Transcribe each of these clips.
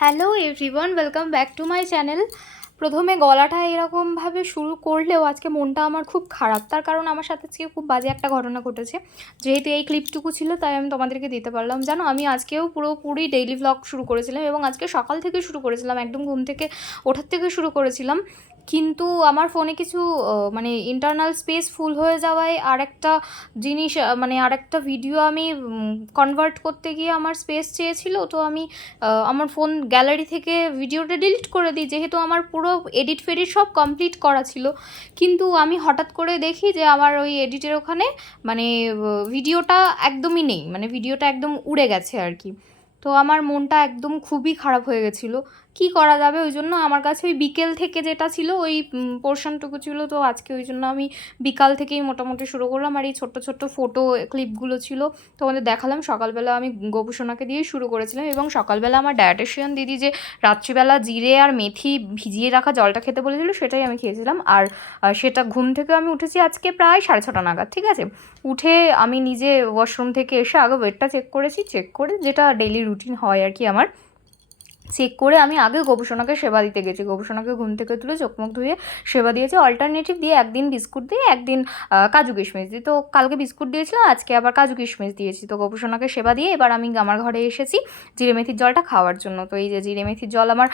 Hello everyone, welcome back to my channel. প্রথমে গলাটা এরকমভাবে শুরু করলেও আজকে মনটা আমার খুব খারাপ। তার কারণ আমার সাথে আজকে খুব বাজে একটা ঘটনা ঘটেছে। যেহেতু এই ক্লিপটুকু ছিল, তাই আমি তোমাদেরকে দিতে পারলাম। জানো, আমি আজকেও পুরোপুরি ডেইলি ব্লগ শুরু করেছিলাম এবং আজকে সকাল থেকে শুরু করেছিলাম, একদম ঘুম থেকে ওঠার থেকে শুরু করেছিলাম। কিন্তু আমার ফোনে কিছু মানে ইন্টারনাল স্পেস ফুল হয়ে যাওয়ায় আর একটা জিনিস মানে আর একটা ভিডিও আমি কনভার্ট করতে গিয়ে আমার স্পেস চেয়েছিল। তো আমি আমার ফোন গ্যালারি থেকে ভিডিওটা ডিলিট করে দিই। যেহেতু আমার পুরো এডিট ফেডিট সব কমপ্লিট করা ছিল। কিন্তু আমি হঠাৎ করে দেখি যে আমার ওই এডিটের ওখানে মানে ভিডিওটা একদমই নেই। মানে ভিডিওটা একদম উড়ে গেছে আর কি। তো আমার মনটা একদম খুবই খারাপ হয়ে গেছিল। কি করা যাবে? ওই জন্য আমার কাছে ওই বিকেল থেকে যেটা ছিল, ওই পোর্শনটুকু ছিল। তো আজকে ওই জন্য আমি বিকাল থেকেই মোটামুটি শুরু করলাম। আর এই ছোট্ট ছোট্ট ফটো ক্লিপগুলো ছিল, তোমাদের দেখালাম। সকালবেলা আমি গোপুসোনাকে দিয়েই শুরু করেছিলাম এবং সকালবেলা আমার ডায়েটিশিয়ান দিদি যে রাত্রিবেলা জিরে আর মেথি ভিজিয়ে রাখা জলটা খেতে বলেছিল, সেটাই আমি খেয়েছিলাম। আর সেটা ঘুম থেকে আমি উঠেছি আজকে প্রায় সাড়ে ছটা নাগাদ, ঠিক আছে? উঠে আমি নিজে ওয়াশরুম থেকে এসে আগে ওয়েটটা চেক করেছি। চেক করে যেটা ডেইলি রুটিন হয় আর কি আমার। চেক করে আমি আগে গোপুসোনাকে সেবা দিতে গেছি। গোপুসোনাকে ঘুম থেকে তুলে চোখ মুখ ধুয়ে সেবা দিয়েছি। অল্টারনেটিভ দিয়ে একদিন বিস্কুট দিয়ে, একদিন কাজু কিশমিশ দিই তো কালকে বিস্কুট দিয়েছিলাম, আজকে আবার কাজু কিশমিশ দিয়েছি। তো গোপুসোনাকে সেবা দিয়ে এবার আমি আমার ঘরে এসেছি জিরে মেথির জলটা খাওয়ার জন্য। তো এই যে জিরে মেথির জল আমার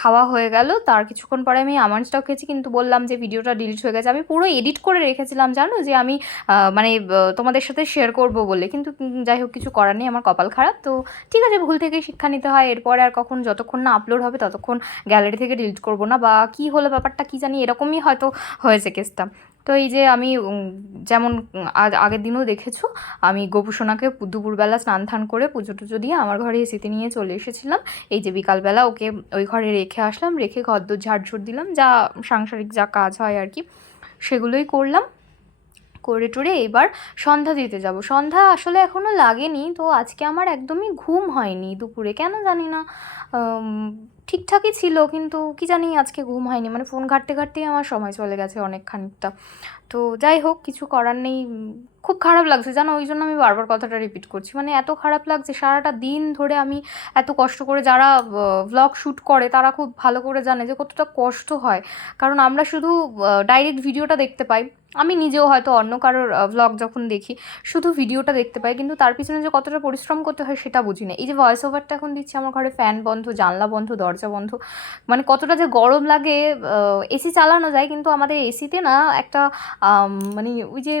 খাওয়া হয়ে গেল। তার কিছুক্ষণ পরে আমি আমন্ডসটাও খেয়েছি, কিন্তু বললাম যে ভিডিওটা ডিলিট হয়ে গেছে। আমি পুরো এডিট করে রেখেছিলাম, জানো? যে আমি মানে তোমাদের সাথে শেয়ার করব বলে। কিন্তু যাই হোক, কিছু করার নেই, আমার কপাল খারাপ। তো ঠিক আছে, ভুল থেকে শিক্ষা নিতে হয়। এরপরে আর কখন যতক্ষণ না আপলোড হবে ততক্ষণ গ্যালারি থেকে ডিলিট করব না বা কি হলো ব্যাপারটা কি জানি এরকমই হয়তো হয়েছে কেসটা তো এই যে আমি যেমন আগের দিনও দেখেছ, আমি গোপুসোনাকে দুপুরবেলা স্নান ধান করে পুজো টুজো দিয়ে আমার ঘরে এসিতে নিয়ে চলে এসেছিলাম। এই যে বিকালবেলা ওকে ওই ঘরে রেখে আসলাম, রেখে ঘর ঘরদোর ঝাড়ঝুড় দিলাম, যা সাংসারিক যা কাজ হয় আর কি, সেগুলোই করলাম। করে টরে এবার সন্ধ্যা দিতে যাব। সন্ধ্যা আসলে এখনও লাগেনি, তো আজকে আমার একদমই ঘুম হয়নি দুপুরে। কেন জানি না ঠিকঠাকই ছিল কিন্তু কি জানি আজকে ঘুম হয়নি। মানে ফোন ঘাঁটতে ঘাঁটতেই আমার সময় চলে গেছে অনেক খানিকটা তো যাই হোক, কিছু করার নেই, খুব খারাপ লাগছে। জানো, ওই জন্য আমি বারবার কথাটা রিপিট করছি। মানে এত খারাপ লাগছে, সারাটা দিন ধরে আমি এত কষ্ট করে যারা ভ্লগ শ্যুট করে, তারা খুব ভালো করে জানে যে কতটা কষ্ট হয়। কারণ আমরা শুধু ডাইরেক্ট ভিডিওটা দেখতে পাই। আমি নিজেও হয়তো অন্য কারোর ভ্লগ যখন দেখি, শুধু ভিডিওটা দেখতে পাই, কিন্তু তার পিছনে যে কতটা পরিশ্রম করতে হয় সেটা বুঝি না। এই যে ভয়েস ওভারটা এখন দিচ্ছি, আমার ঘরে ফ্যান বন্ধ, জানলা বন্ধ, দরজা বন্ধ মানে কতটা যে গরম লাগে এসি চালানো যায়, কিন্তু আমাদের এসিতে না একটা মানে ওই যে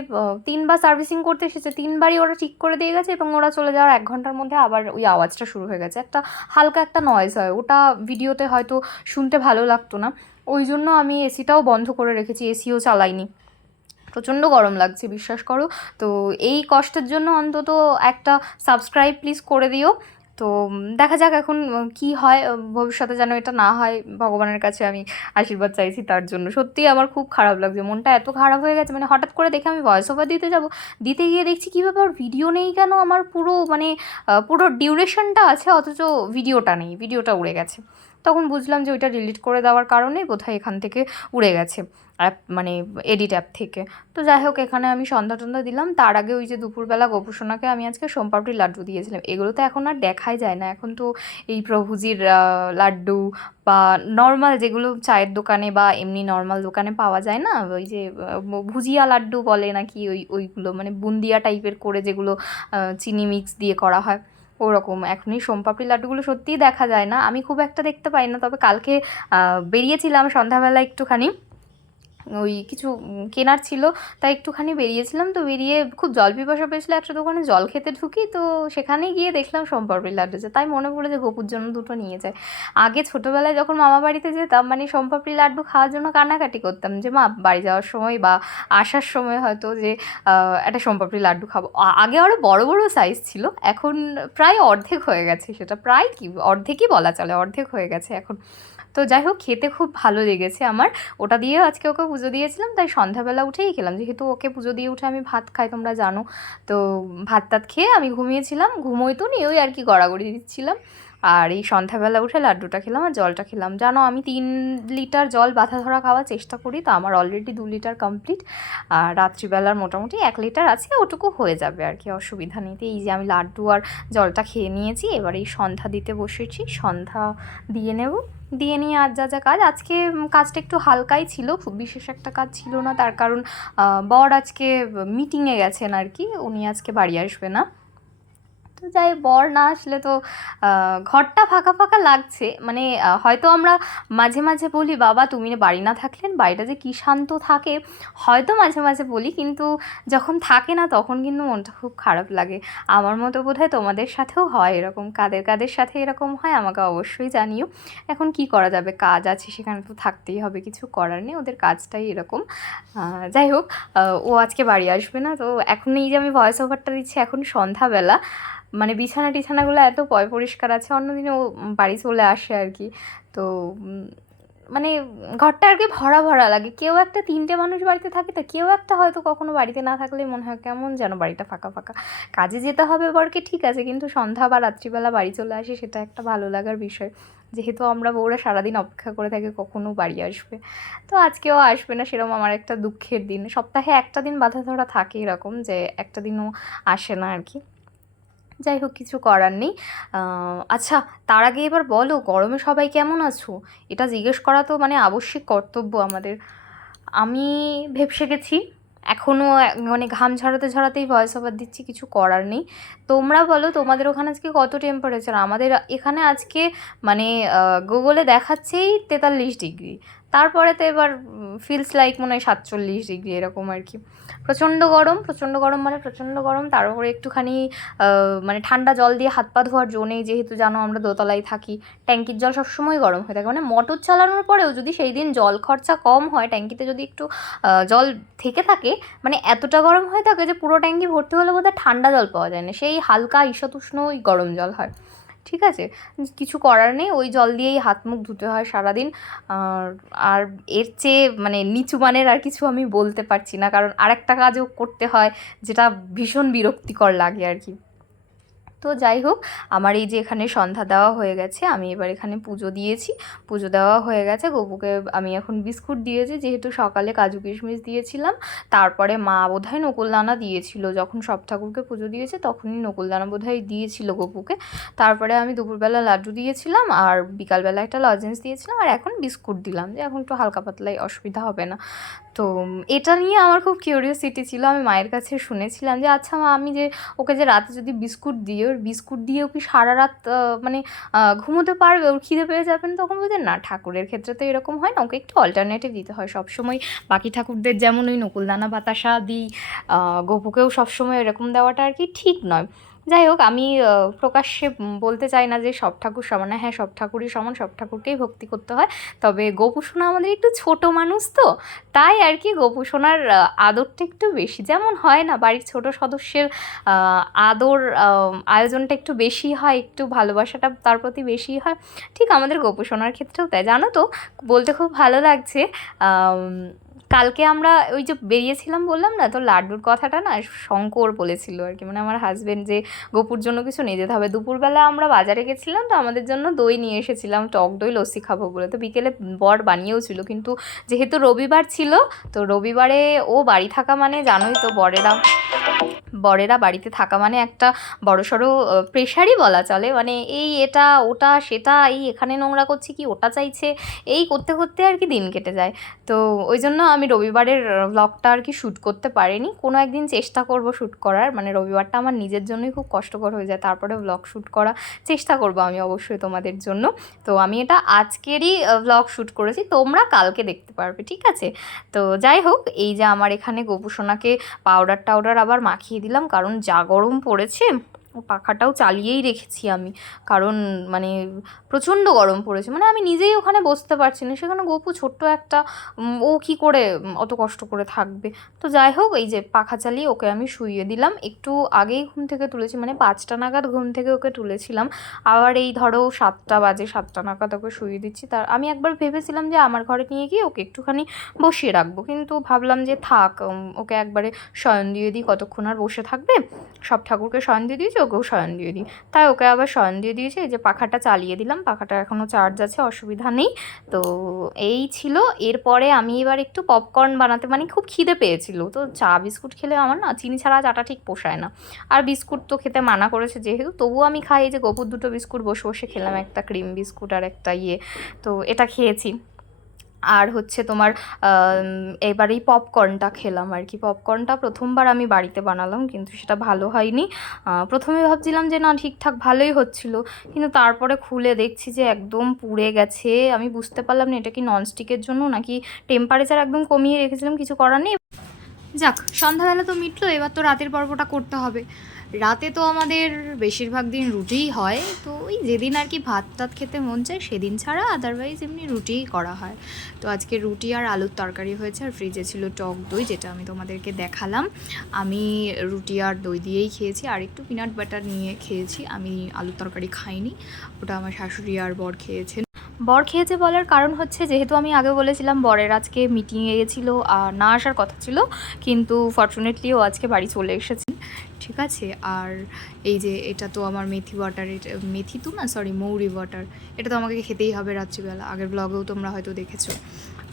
তিনবার সার্ভিসিং করতে এসেছে, তিনবারই ওরা ঠিক করে দিয়ে গেছে এবং ওরা চলে যাওয়ার এক ঘণ্টার মধ্যে আবার ওই আওয়াজটা শুরু হয়ে গেছে। একটা হালকা একটা নয়েজ হয়, ওটা ভিডিওতে হয়তো শুনতে ভালো লাগতো না। ওই জন্য আমি এসিটাও বন্ধ করে রেখেছি এসিও চালাইনি। প্রচণ্ড গরম লাগছে, বিশ্বাস করো। তো এই কষ্টের জন্য অন্তত একটা সাবস্ক্রাইব প্লিজ করে দিও। তো দেখা যাক এখন কি হয় ভবিষ্যতে যেন এটা না হয়, ভগবানের কাছে আমি আশীর্বাদ চাইছি তার জন্য। সত্যিই আমার খুব খারাপ লাগছে, মনটা এত খারাপ হয়ে গেছে মানে হঠাৎ করে দেখে আমি ভয়েস ওভার দিতে যাব। দিতে গিয়ে দেখছি কী ব্যাপার ভিডিও নেই কেন? আমার পুরো মানে পুরো ডিউরেশনটা আছে, অথচ ভিডিওটা নেই ভিডিওটা উড়ে গেছে। তখন বুঝলাম যে ওইটা ডিলিট করে দেওয়ার কারণে বোধহয় এখান থেকে উড়ে গেছে অ্যাপ মানে এডিট অ্যাপ থেকে। তো যাই হোক, এখানে আমি সন্ধ্যা টন্ধা দিলাম। তার আগে ওই যে দুপুরবেলা গোপুসোনাকে আমি আজকে সোমপাপড়ির লাড্ডু দিয়েছিলাম। এগুলো তো এখন আর দেখাই যায় না। এখন তো এই প্রভুজির লাড্ডু বা নর্মাল যেগুলো চায়ের দোকানে বা এমনি নর্মাল দোকানে পাওয়া যায় না, ওই যে ভুজিয়া লাড্ডু বলে নাকি ওই, ওইগুলো মানে বুন্দিয়া টাইপের করে যেগুলো চিনি মিক্স দিয়ে করা হয়। ওরকম। এখনই সোমপাপড়ি লাড্ডুগুলো সত্যিই দেখা যায় না। আমি খুব একটা দেখতে পাই না। তবে কালকে বেরিয়েছিলাম সন্ধ্যাবেলা একটুখানি। ওই কিছু কেনার ছিল, তাই একটুখানি বেরিয়েছিলাম। তো বেরিয়ে খুব জল পিপাসা পেয়েছিল, একটা দোকানে জল খেতে ঢুকি, তো সেখানে গিয়ে দেখলাম সোমপাপড়ির লাড্ডু আছে তাই মনে পড়ে যে গোপুর জন্য দুটো নিয়ে যায়। আগে ছোটোবেলায় যখন মামা বাড়িতে যেতাম মানে সোমপাপড়ি লাড্ডু খাওয়ার জন্য কান্নাকাটি করতাম যে, মা, বাড়ি যাওয়ার সময় বা আসার সময় হয়তো যে একটা সোমপাপড়ি লাড্ডু খাব। আগে আরও বড় বড় সাইজ ছিল, এখন প্রায় অর্ধেক হয়ে গেছে। সেটা প্রায় কি, অর্ধেকই বলা চলে, অর্ধেক হয়ে গেছে এখন। তো যাই হোক, খেতে খুব ভালো লেগেছে আমার। ওটা দিয়ে আজকে ওকে পুজো দিয়েছিলাম, তাই সন্ধ্যাবেলা উঠেই খেলাম। যেহেতু ওকে পুজো দিয়ে উঠে আমি ভাত খাই, তোমরা জানো। তো ভাত টাত খেয়ে আমি ঘুমিয়েছিলাম। ঘুমোই তো নিয়ে ওই আর কি গড়াগড়ি দিচ্ছিলাম। আর এই সন্ধ্যাবেলা উঠে লাড্ডুটা খেলাম আর জলটা খেলাম। জানো, আমি তিন লিটার জল বাধা ধরা খাওয়ার চেষ্টা করি, তো আমার অলরেডি দু লিটার কমপ্লিট আর রাত্রিবেলার মোটামুটি এক লিটার আছে, ওটুকু হয়ে যাবে আর কি, অসুবিধা নেই। এই যে আমি লাড্ডু আর জলটা খেয়ে নিয়েছি, এবার এই সন্ধ্যা দিতে বসেছি, সন্ধ্যা দিয়ে নেব। দিয়ে নিয়ে আর যা যা কাজ, আজকে কাজটা একটু হালকাই ছিল, খুব বিশেষ একটা কাজ ছিল না, তার কারণ বর আজকে মিটিংয়ে গেছেন আর কি, উনি আজকে বাড়ি আসবে না। তো যাই বর না আসলে তো ঘরটা ফাঁকা ফাঁকা লাগছে। মানে হয়তো আমরা মাঝে মাঝে বলি, বাবা, তুমি বাড়ি না থাকলেন বাড়িটা যে কী শান্ত থাকে? হয়তো মাঝে মাঝে বলি, কিন্তু যখন থাকে না, তখন কিন্তু মনটা খুব খারাপ লাগে। আমার মতো বোধ হয় তোমাদের সাথেও হয় এরকম। কাদের কাদের সাথে এরকম হয়, আমাকে অবশ্যই জানিও। এখন কি করা যাবে? কাজ আছে, সেখানে তো থাকতেই হবে, কিছু করার নেই, ওদের কাজটাই এরকম। যাই হোক ও আজকে বাড়ি আসবে না, তো এখন এই যে আমি ভয়েস ওভারটা দিচ্ছি, এখন সন্ধ্যাবেলা। মানে বিছানা টিছানাগুলো এত পয়, পরিষ্কার আছে অন্যদিনে ও বাড়ি চলে আসে আর কি। তো মানে ঘরটা আর কি ভরা ভরা লাগে। কেউ একটা তিনটে মানুষ বাড়িতে থাকে, তো কেউ একটা হয়তো কখনো বাড়িতে না থাকলে মনে হয় কেমন যেন বাড়িটা ফাঁকা ফাঁকা। কাজে যেতে হবে বরকে ঠিক আছে, কিন্তু সন্ধ্যা বা রাত্রিবেলা বাড়ি চলে আসে সেটা একটা ভালো লাগার বিষয়। যেহেতু আমরা বউরা সারাদিন অপেক্ষা করে থাকি, কখনো বাড়ি আসবে। তো আজকেও আসবে না, সেরকম আমার একটা দুঃখের দিন। সপ্তাহে একটা দিন বাধা ধরা থাকে এরকম যে একটা দিনও আসে না আর কি। যাই হোক, কিছু করার নেই। আচ্ছা তার আগে এবার বলো, গরমে সবাই কেমন আছো? এটা জিজ্ঞেস করা তো মানে আবশ্যিক কর্তব্য আমাদের। আমি ভেবসে গেছি। এখনও মানে ঘাম ঝরাতে ঝরাতেই ভয়েস ওভার দিচ্ছি, কিছু করার নেই। তোমরা বলো, তোমাদের ওখানে আজকে কত টেম্পারেচার আমাদের এখানে আজকে মানে গুগলে দেখাচ্ছেই তেতাল্লিশ ডিগ্রি তারপরে তো এবার ফিলস লাইক মনে হয় সাতচল্লিশ ডিগ্রি এরকম আর কি। প্রচণ্ড গরম প্রচণ্ড গরম মানে প্রচণ্ড গরম, তার উপরে একটুখানি মানে ঠান্ডা জল দিয়ে হাত পা ধোয়ার জো নেই যেহেতু জানো আমরা দোতলায় থাকি। ট্যাঙ্কির জল সবসময় গরম হয়ে থাকে মানে মোটর চালানোর পরেও যদি সেই দিন জল খরচা কম হয়, ট্যাঙ্কিতে যদি একটু জল থেকে থাকে মানে এতটা গরম হয়ে থাকে যে পুরো ট্যাঙ্কি ভর্তি হলে বোধহয় ঠান্ডা জল পাওয়া যায় না। সেই হালকা ঈষতুষ্ণ ওই গরম জল হয়। ঠিক আছে? কিছু করার নেই, ওই জল দিয়েই হাত মুখ ধুতে হয় সারাদিন। আর এর চেয়ে মানে নিচু মানের আর কিছু আমি বলতে পারছি না। কারণ আরেকটা কাজও করতে হয়, যেটা ভীষণ বিরক্তিকর লাগে আর কি। তো যাই হোক, আমার এই যে এখানে সন্ধ্যা দেওয়া হয়ে গেছে, আমি এবার এখানে পুজো দিয়েছি। পুজো দেওয়া হয়ে গেছে, গপুকে আমি এখন বিস্কুট দিয়েছি, যেহেতু সকালে কাজু কিশমিশ দিয়েছিলাম। তারপরে মা বোধহয় নকুলদানা দিয়েছিল, যখন সব ঠাকুরকে পুজো দিয়েছে তখনই নকুলদানা বোধহয় দিয়েছিল গপুকে। তারপরে আমি দুপুরবেলা লাড্ডু দিয়েছিলাম আর বিকালবেলা একটা লজেন্স দিয়েছিলাম আর এখন বিস্কুট দিলাম, যে এখন একটু হালকা পাতলাই অসুবিধা হবে না। তো এটা নিয়ে আমার খুব কিউরিওসিটি ছিল। আমি মায়ের কাছে শুনেছিলাম যে আচ্ছা মা, আমি যে ওকে যে রাতে যদি বিস্কুট দিই ওর বিস্কুট দিয়ে ও কি সারা রাত মানে ঘুমোতে পারবে? ওর খিদে পেয়ে যাবেন? তখন বলছে, না, ঠাকুরের ক্ষেত্রে তো এরকম হয় না। ওকে একটু অল্টারনেটিভ দিতে হয় সবসময়। বাকি ঠাকুরদের যেমন ওই নকুলদানা বাতাসা দিই গপুকেও সবসময় এরকম দেওয়াটা আর কি ঠিক নয়। যাই হোক আমি প্রকাশ্যে বলতে চাই না যে সব ঠাকুর সমান। হ্যাঁ সব ঠাকুরই সমান সব ঠাকুরকেই ভক্তি করতে হয়। তবে গোপু সোনা আমাদের একটু ছোট মানুষ তো। তাই আর কি গোপু সোনার আহ, আদরটা একটু বেশি। যেমন হয় না বাড়ির ছোট সদস্যের আদর আয়োজনটা একটু বেশি হয় একটু ভালোবাসাটা তার প্রতি বেশি হয়। ঠিক আমাদের গোপু সোনার ক্ষেত্রেও তাই। জানো তো বলতে খুব ভালো লাগছে কালকে আমরা ওই যে বেরিয়েছিলাম বললাম না তো লাড্ডুর কথাটা না শঙ্কর বলেছিল আর কি। মানে আমার হাজব্যান্ড যে, গোপুর জন্য কিছু নিয়ে যেতে হবে। দুপুরবেলা আমরা বাজারে গেছিলাম তো আমাদের জন্য দই নিয়ে এসেছিলাম, টক দই, লস্যি খাব বলে। তো বিকেলে বর বানিয়েও ছিল, কিন্তু যেহেতু রবিবার ছিল, তো রবিবারে ও বাড়ি থাকা মানে জানোই তো বরেরা। বরেরা বাড়িতে থাকা মানে একটা বড়সড় প্রেশারই বলা চলে। মানে এই এটা, ওটা, সেটা, এই এখানে নোংরা করছি কি, ওটা চাইছে, এই করতে করতে আর কি দিন কেটে যায়। তো ওই জন্য আমি রবিবারের ব্লগটা আর কি শ্যুট করতে পারিনি। কোনো একদিন চেষ্টা করব শ্যুট করার। মানে রবিবারটা আমার নিজের জন্যই খুব কষ্টকর হয়ে যায়। তারপরে ব্লগ শ্যুট করা চেষ্টা করব আমি অবশ্যই তোমাদের জন্য। তো আমি এটা আজকেরই ব্লগ শ্যুট করেছি। তোমরা কালকে দেখতে পারবে, ঠিক আছে? তো যাই হোক, এই যে আমার এখানে গোপুসোনাকে পাউডার টাউডার আবার মাখিয়ে দিলাম কারণ যা গরম পড়েছে ও পাখাটাও চালিয়েই রেখেছি আমি। কারণ মানে প্রচণ্ড গরম পড়েছে। মানে আমি নিজেই ওখানে বসতে পারছি না। সেখানে গপু ছোট্ট একটা ও কি করে অত কষ্ট করে থাকবে? তো যাই হোক, এই যে পাখা চালিয়ে ওকে আমি শুইয়ে দিলাম। একটু আগেই ঘুম থেকে তুলেছি মানে পাঁচটা নাগাদ ঘুম থেকে ওকে তুলেছিলাম। আবার এই ধরো সাতটা বাজে, সাতটা নাগাদ ওকে শুইয়ে দিচ্ছি। তার, আমি একবার ভেবেছিলাম যে আমার ঘরে নিয়ে গিয়ে ওকে একটুখানি বসিয়ে রাখব। কিন্তু ভাবলাম যে থাক ওকে একবারে শয়ন দিয়ে দিই, কতক্ষণ আর বসে থাকবে? সব ঠাকুরকে শয়ন দিয়ে দিয়েছি। ওকেও শয়ন দিয়ে দিই। তাই ওকে আবার শয়ন দিয়ে দিয়েছি এই যে পাখাটা চালিয়ে দিলাম পাখাটা এখনও চার্জ আছে অসুবিধা নেই। তো এই ছিল এরপরে আমি এবার একটু পপকর্ন বানাতে মানে খুব খিদে পেয়েছিল। তো চা বিস্কুট খেলে আমার না চিনি ছাড়া চাটা ঠিক পোষায় না। আর বিস্কুট তো খেতে মানা করেছে যেহেতু তবুও আমি খাই এই যে গোপুর দুটো বিস্কুট বসে বসে খেলাম একটা ক্রিম বিস্কুট আর একটা ইয়ে। তো এটা খেয়েছি। আর হচ্ছে তোমার এবার এই পপকর্নটা খেলাম আর কি। পপকর্নটা প্রথমবার আমি বাড়িতে বানালাম, কিন্তু সেটা ভালো হয়নি। প্রথমে ভাবছিলাম যে না, ঠিকঠাক ভালোই হচ্ছিল, কিন্তু তারপরে খুলে দেখছি যে একদম পুড়ে গেছে। আমি বুঝতে পারলাম না, এটা কি ননস্টিকের জন্য নাকি টেম্পারেচার একদম কমিয়ে রেখেছিলাম, কিছু করার নেই। যাক, সন্ধ্যাবেলা তো মিটলো, এবার তো রাতের পর্বটা করতে হবে। রাতে তো আমাদের বেশিরভাগ দিন রুটিই হয়, তো ওই যেদিন আর কি ভাত টাত খেতে মন চায় সেদিন ছাড়া আদারওয়াইজ এমনি রুটিই করা হয়। তো আজকে রুটি আর আলুর তরকারি হয়েছে আর ফ্রিজে ছিল টক দই যেটা আমি তোমাদেরকে দেখালাম। আমি রুটি আর দই দিয়েই খেয়েছি, আর একটু পিনাট বাটার নিয়ে খেয়েছি, আমি আলুর তরকারি খাইনি, ওটা আমার শাশুড়ি আর বর খেয়েছেন। বর খেয়েছে বলার কারণ হচ্ছে যেহেতু আমি আগে বলেছিলাম বরের আজকে মিটিংয়ে গেছিল, আর না আসার কথা ছিল, কিন্তু ফর্চুনেটলি ও আজকে বাড়ি চলে এসেছেন ঠিক আছে? আর এই যে এটা তো আমার মেথি ওয়াটার এটা মেথি তো না সরি মৌরি ওয়াটার এটা তো আমাকে খেতেই হবে রাত্রিবেলা। আগের ব্লগেও তোমরা হয়তো দেখেছ।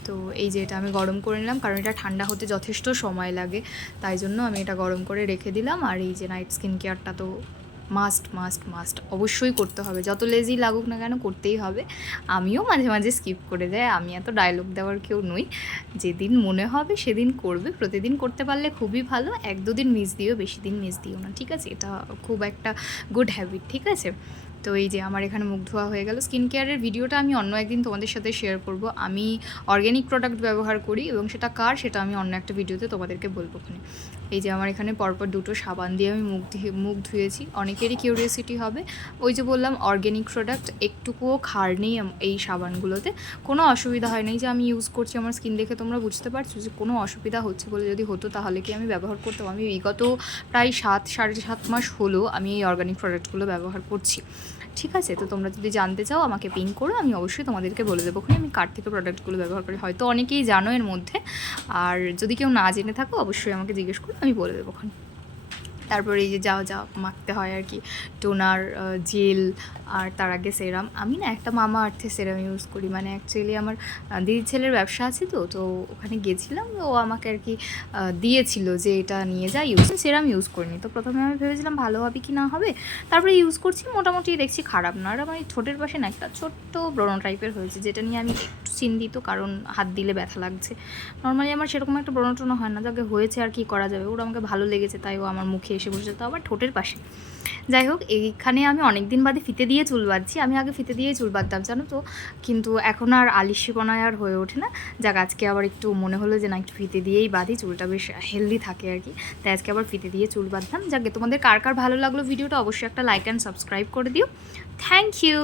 তো এই যে এটা আমি গরম করে নিলাম, কারণ এটা ঠান্ডা হতে যথেষ্ট সময় লাগে। তাই জন্য আমি এটা গরম করে রেখে দিলাম। আর এই যে নাইট স্কিন কেয়ারটা তো মাস্ট মাস্ট মাস্ট অবশ্যই করতে হবে। যত লেজি লাগুক না কেন করতেই হবে। আমিও মাঝে মাঝে স্কিপ করে যাই। আমি এত ডায়লগ দেওয়ার কেউ নই। যেদিন মনে হবে সেদিন করবে। প্রতিদিন করতে পারলে খুবই ভালো। এক দুদিন মিস দিও, বেশি দিন মিস দিও না, ঠিক আছে? এটা খুব একটা গুড হ্যাবিট ঠিক আছে? তো এই যে আমার এখানে মুখ ধোয়া হয়ে গেল। স্কিন কেয়ারের ভিডিওটা আমি অন্য একদিন তোমাদের সাথে শেয়ার করব। আমি অর্গ্যানিক প্রোডাক্ট ব্যবহার করি এবং সেটা কার সেটা আমি অন্য একটা ভিডিওতে তোমাদেরকে বলব ওখানে এই যে আমার এখানে পরপর দুটো সাবান দিয়ে আমি মুখ ধুয়ে, মুখ ধুয়েছি। অনেকেরই কিউরিয়াসিটি হবে। ওই যে বললাম অর্গ্যানিক প্রোডাক্ট একটুকুও খার নেই এই সাবানগুলোতে। কোনো অসুবিধা হয় না এই যে আমি ইউজ করছি আমার স্কিন দেখে। তোমরা বুঝতে পারছ যে কোনো অসুবিধা হচ্ছে বলে যদি হতো তাহলে কি আমি ব্যবহার করতাম? আমি বিগত প্রায় সাত, সাড়ে সাত মাস হলো আমি এই অর্গ্যানিক প্রোডাক্টগুলো ব্যবহার করছি। ঠিক আছে, তো তোমরা যদি জানতে চাও, আমাকে পিং করো, আমি অবশ্যই তোমাদেরকে বলে দেবো ওখানে আমি কার থেকে প্রোডাক্টগুলো ব্যবহার করি। হয়তো অনেকেই জানো এর মধ্যে, আর যদি কেউ না জেনে থাকো, অবশ্যই আমাকে জিজ্ঞেস করো, আমি বলে দেবো ওখানে তারপরে এই যে যাও যা মাখতে হয় আর কি। টোনার জেল আর তার আগে সেরাম। আমি না একটা মামা আর্থে সেরাম ইউজ করি। মানে অ্যাকচুয়ালি আমার দিদির ছেলের ব্যবসা আছে তো তো ওখানে গেছিলাম ও আমাকে আর কি দিয়েছিল যে এটা নিয়ে যা ইউজ সেরাম ইউজ করিনি। তো প্রথমে আমি ভেবেছিলাম ভালো হবে কি না হবে। তারপরে ইউজ করছি। মোটামুটি দেখছি খারাপ না। আর আমার এই ঠোঁটের পাশে না একটা ছোট্ট ব্রণ টাইপের হয়েছে, যেটা নিয়ে আমি চিন্তিত কারণ হাত দিলে ব্যথা লাগছে। নর্মালি আমার সেরকম একটা ব্রণ ট্রণ হয় না যাকে হয়েছে আর কি করা যাবে। ওরা আমাকে ভালো লেগেছে, তাই ও আমার মুখে এসে বসে তো আবার ঠোঁটের পাশে। যাই হোক, এইখানে আমি অনেক দিন বাদে ফিতে দিয়ে চুল বাঁধছি। আমি আগে ফিতে দিয়ে চুল বাঁধতাম, জানো তো? কিন্তু এখন আর আলিশিপনায় আর হয়ে ওঠে না। যাক, আজকে আবার একটু মনে হলো যে না, একটু ফিতে দিয়েই বাঁধি, চুলটা বেশ হেলদি থাকে আর কি। তাই আজকে আবার ফিতে দিয়ে চুল বাঁধলাম। যাকে তোমাদের কার কার ভালো লাগল ভিডিওটা অবশ্যই একটা লাইক অ্যান্ড সাবস্ক্রাইব করে দিও। Thank you